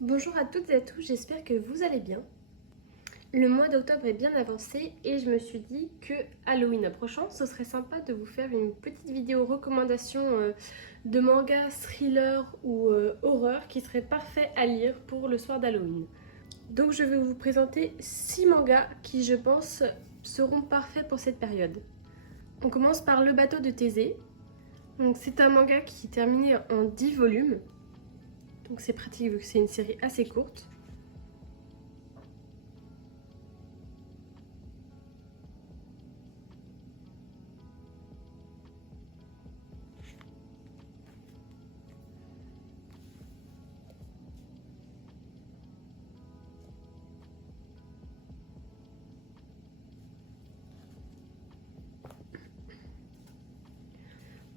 Bonjour à toutes et à tous, j'espère que vous allez bien. Le mois d'octobre est bien avancé et je me suis dit que Halloween approchant, ce serait sympa de vous faire une petite vidéo recommandation de manga, thriller ou horreur qui serait parfait à lire pour le soir d'Halloween. Donc je vais vous présenter 6 mangas qui je pense seront parfaits pour cette période. On commence par Le bateau de Thésée. Donc c'est un manga qui est terminé en 10 volumes. Donc c'est pratique vu que c'est une série assez courte.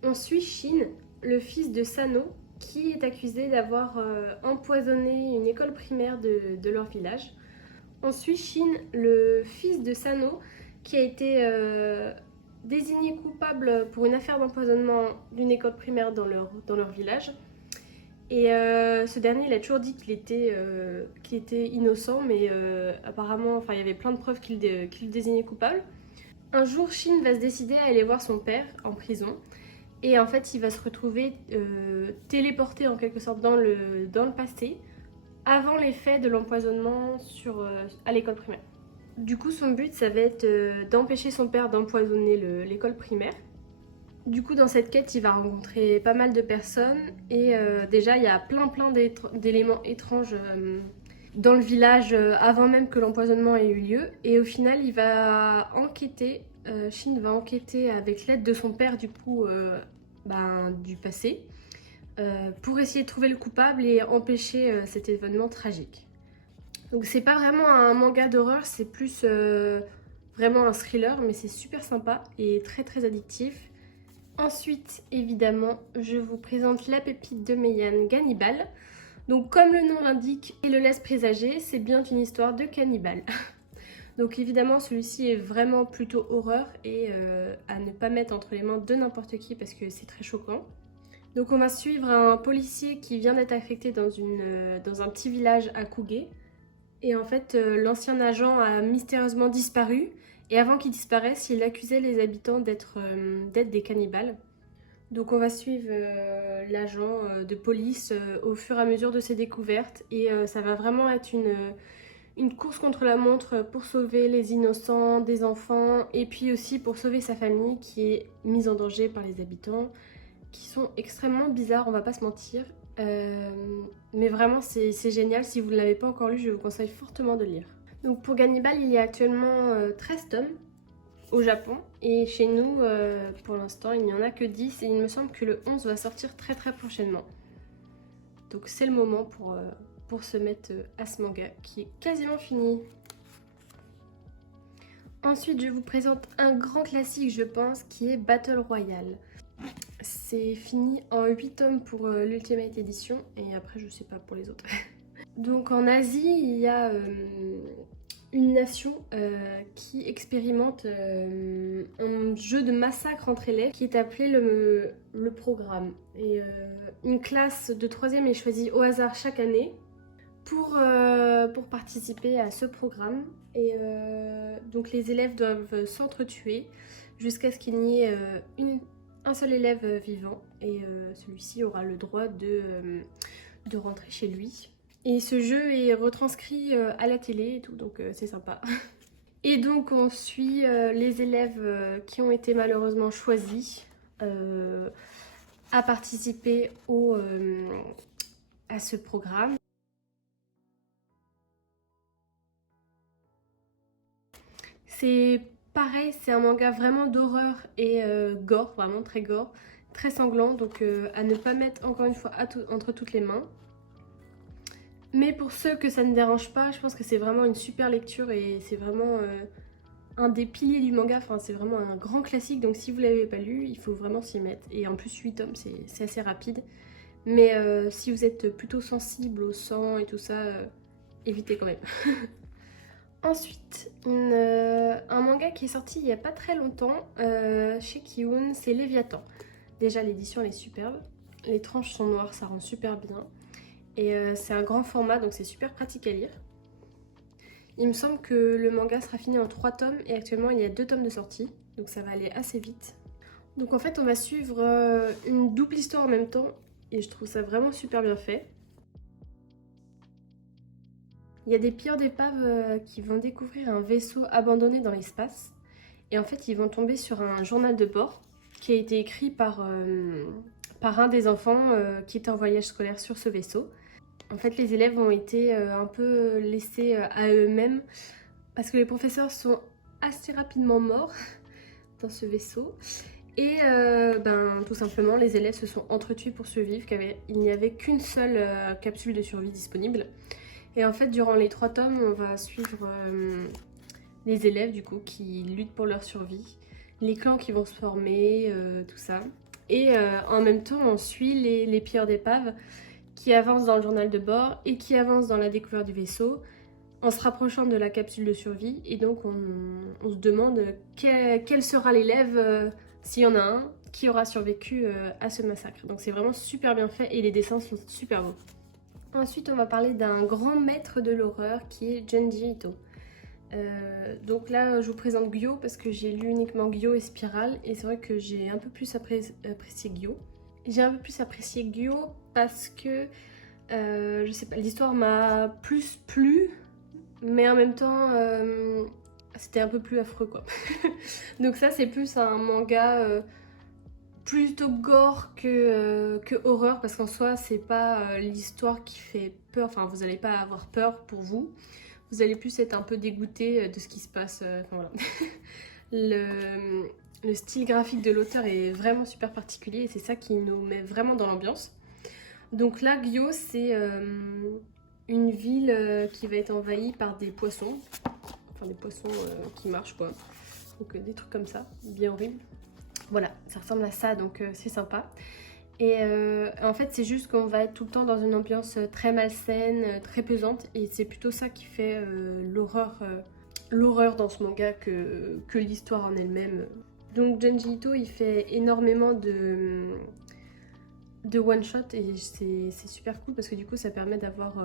On suit Shin, le fils de Sano, qui est accusé d'avoir empoisonné une école primaire de leur village. On suit Shin, le fils de Sano, qui a été désigné coupable pour une affaire d'empoisonnement d'une école primaire dans leur village. Et ce dernier, il a toujours dit qu'il était innocent, mais apparemment, il y avait plein de preuves qu'il le désignait coupable. Un jour, Shin va se décider à aller voir son père en prison. Et en fait, il va se retrouver téléporté en quelque sorte dans le passé, avant les faits de l'empoisonnement à l'école primaire. Du coup, son but, ça va être d'empêcher son père d'empoisonner l'école primaire. Du coup, dans cette quête, il va rencontrer pas mal de personnes. Et déjà, il y a plein d'éléments étranges dans le village avant même que l'empoisonnement ait eu lieu. Et au final, il va enquêter. Shin va enquêter avec l'aide de son père, du coup, du passé, pour essayer de trouver le coupable et empêcher cet événement tragique. Donc c'est pas vraiment un manga d'horreur, c'est plus vraiment un thriller, mais c'est super sympa et très très addictif. Ensuite, évidemment, je vous présente la pépite de Meian, Gannibal. Donc comme le nom l'indique et le laisse présager, c'est bien une histoire de cannibale. Donc évidemment, celui-ci est vraiment plutôt horreur et à ne pas mettre entre les mains de n'importe qui parce que c'est très choquant. Donc on va suivre un policier qui vient d'être affecté dans un petit village à Kougué. Et en fait, l'ancien agent a mystérieusement disparu. Et avant qu'il disparaisse, il accusait les habitants d'être des cannibales. Donc on va suivre l'agent de police au fur et à mesure de ses découvertes. Et ça va vraiment être une course contre la montre pour sauver les innocents, des enfants. Et puis aussi pour sauver sa famille qui est mise en danger par les habitants, qui sont extrêmement bizarres, on va pas se mentir. Mais vraiment, c'est génial. Si vous ne l'avez pas encore lu, je vous conseille fortement de le lire. Donc pour Gannibal, il y a actuellement 13 tomes au Japon. Et chez nous, pour l'instant, il n'y en a que 10. Et il me semble que le 11 va sortir très très prochainement. Donc c'est le moment pour se mettre à ce manga qui est quasiment fini. Ensuite, je vous présente un grand classique, je pense, qui est Battle Royale. C'est fini en 8 tomes pour l'Ultimate Edition et après je sais pas pour les autres. Donc en Asie, il y a une nation qui expérimente un jeu de massacre entre élèves qui est appelé le programme. Et une classe de 3e est choisie au hasard chaque année pour participer à ce programme. Et donc les élèves doivent s'entretuer jusqu'à ce qu'il n'y ait un seul élève vivant et celui-ci aura le droit de rentrer chez lui. Et ce jeu est retranscrit à la télé et tout, donc c'est sympa. Et donc on suit les élèves qui ont été malheureusement choisis à participer à ce programme. C'est pareil, c'est un manga vraiment d'horreur et gore, vraiment très gore, très sanglant, donc à ne pas mettre encore une fois entre toutes les mains. Mais pour ceux que ça ne dérange pas, je pense que c'est vraiment une super lecture et c'est vraiment un des piliers du manga, enfin c'est vraiment un grand classique, donc si vous ne l'avez pas lu, il faut vraiment s'y mettre. Et en plus 8 tomes, c'est assez rapide. Mais si vous êtes plutôt sensible au sang et tout ça, évitez quand même. Ensuite, un manga qui est sorti il n'y a pas très longtemps chez Kiun, c'est Léviathan. Déjà l'édition elle est superbe, les tranches sont noires, ça rend super bien. Et c'est un grand format, donc c'est super pratique à lire. Il me semble que le manga sera fini en 3 tomes et actuellement il y a 2 tomes de sortie, donc ça va aller assez vite. Donc en fait on va suivre une double histoire en même temps et je trouve ça vraiment super bien fait. Il y a des pilleurs d'épaves qui vont découvrir un vaisseau abandonné dans l'espace et en fait ils vont tomber sur un journal de bord qui a été écrit par un des enfants qui est en voyage scolaire sur ce vaisseau. En fait, les élèves ont été un peu laissés à eux-mêmes parce que les professeurs sont assez rapidement morts dans ce vaisseau. Et tout simplement, les élèves se sont entretués pour survivre, car il n'y avait qu'une seule capsule de survie disponible. Et en fait, durant les 3 tomes, on va suivre les élèves du coup qui luttent pour leur survie, les clans qui vont se former, tout ça. Et en même temps, on suit les pilleurs d'épave qui avancent dans le journal de bord et qui avancent dans la découverte du vaisseau en se rapprochant de la capsule de survie. Et donc on se demande quel sera l'élève, s'il y en a un, qui aura survécu à ce massacre. Donc c'est vraiment super bien fait et les dessins sont super beaux. Ensuite on va parler d'un grand maître de l'horreur qui est Junji Ito. Donc là je vous présente Gyo parce que j'ai lu uniquement Gyo et Spirale et c'est vrai que j'ai un peu plus apprécié Gyo. J'ai un peu plus apprécié Gyo parce que je sais pas, l'histoire m'a plus plu, mais en même temps c'était un peu plus affreux quoi. Donc ça c'est plus un manga plutôt gore que horreur, parce qu'en soi c'est pas l'histoire qui fait peur, enfin vous allez pas avoir peur pour vous, vous allez plus être un peu dégoûté de ce qui se passe, voilà. Le style graphique de l'auteur est vraiment super particulier et c'est ça qui nous met vraiment dans l'ambiance. Donc là, Gyo, c'est une ville qui va être envahie par des poissons. Enfin, des poissons qui marchent, quoi. Donc des trucs comme ça, bien horribles. Voilà, ça ressemble à ça, donc c'est sympa. Et en fait, c'est juste qu'on va être tout le temps dans une ambiance très malsaine, très pesante. Et c'est plutôt ça qui fait l'horreur dans ce manga que l'histoire en elle-même. Donc Junji Ito, il fait énormément de one-shot et c'est super cool parce que du coup ça permet d'avoir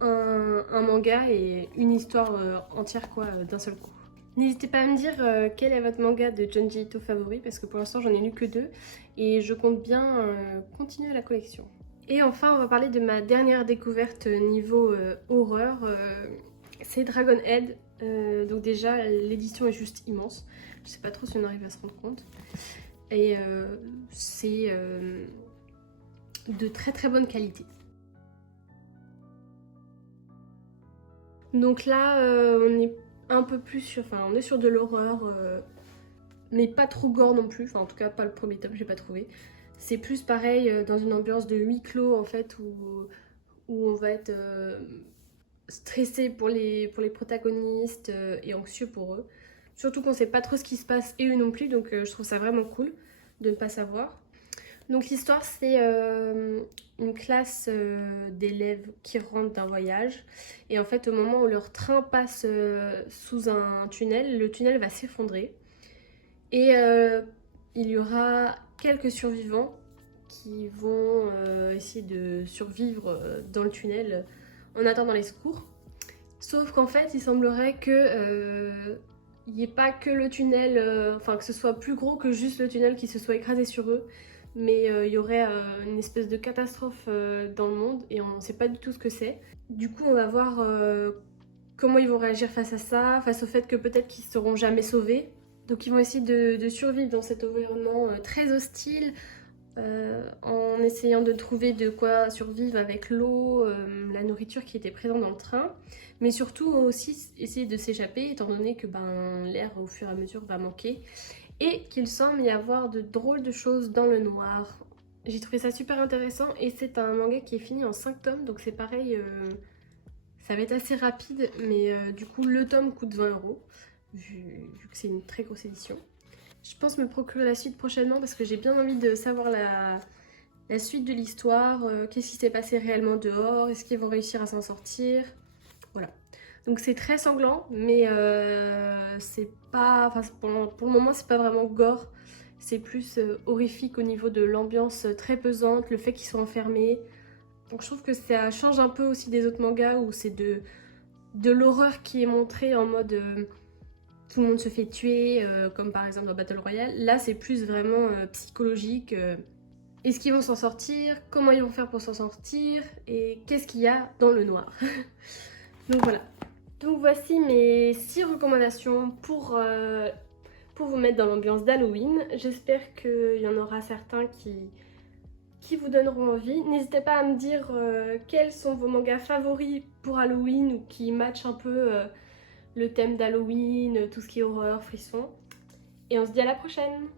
un manga et une histoire entière quoi d'un seul coup. N'hésitez pas à me dire quel est votre manga de Junji Ito favori parce que pour l'instant j'en ai lu que 2 et je compte bien continuer la collection. Et enfin on va parler de ma dernière découverte niveau horreur, c'est Dragon Head. Donc déjà l'édition est juste immense, je sais pas trop si on arrive à se rendre compte. Et c'est de très très bonne qualité. Donc là on est un peu plus sur, enfin on est sur de l'horreur mais pas trop gore non plus, enfin en tout cas pas le premier tome, j'ai pas trouvé. C'est plus pareil dans une ambiance de huis clos en fait où on va être stressé pour les protagonistes et anxieux pour eux. Surtout qu'on sait pas trop ce qui se passe et eux non plus, donc je trouve ça vraiment cool de ne pas savoir. Donc l'histoire c'est une classe d'élèves qui rentrent d'un voyage et en fait au moment où leur train passe sous un tunnel, le tunnel va s'effondrer et il y aura quelques survivants qui vont essayer de survivre dans le tunnel en attendant les secours. Sauf qu'en fait il semblerait que il n'y ait pas que le tunnel, enfin que ce soit plus gros que juste le tunnel qui se soit écrasé sur eux, mais il y aurait une espèce de catastrophe dans le monde et on ne sait pas du tout ce que c'est. Du coup on va voir comment ils vont réagir face à ça, face au fait que peut-être qu'ils ne seront jamais sauvés. Donc ils vont essayer de survivre dans cet environnement très hostile, en essayant de trouver de quoi survivre avec l'eau, la nourriture qui était présente dans le train, mais surtout aussi essayer de s'échapper étant donné que l'air au fur et à mesure va manquer et qu'il semble y avoir de drôles de choses dans le noir. J'ai trouvé ça super intéressant et c'est un manga qui est fini en 5 tomes, donc c'est pareil, ça va être assez rapide, mais du coup le tome coûte 20 € vu que c'est une très grosse édition. Je pense me procurer la suite prochainement parce que j'ai bien envie de savoir la suite de l'histoire, qu'est-ce qui s'est passé réellement dehors, est-ce qu'ils vont réussir à s'en sortir, voilà. Donc c'est très sanglant, mais c'est pas, enfin pour le moment c'est pas vraiment gore, c'est plus horrifique au niveau de l'ambiance très pesante, le fait qu'ils soient enfermés, Donc je trouve que ça change un peu aussi des autres mangas où c'est de l'horreur qui est montrée en mode tout le monde se fait tuer, comme par exemple dans Battle Royale. Là c'est plus vraiment psychologique. Est-ce qu'ils vont s'en sortir? Comment ils vont faire pour s'en sortir? Et qu'est-ce qu'il y a dans le noir? Donc voilà. Donc voici mes 6 recommandations pour vous mettre dans l'ambiance d'Halloween. J'espère qu'il y en aura certains qui vous donneront envie. N'hésitez pas à me dire quels sont vos mangas favoris pour Halloween ou qui matchent un peu le thème d'Halloween, tout ce qui est horreur, frisson. Et on se dit à la prochaine!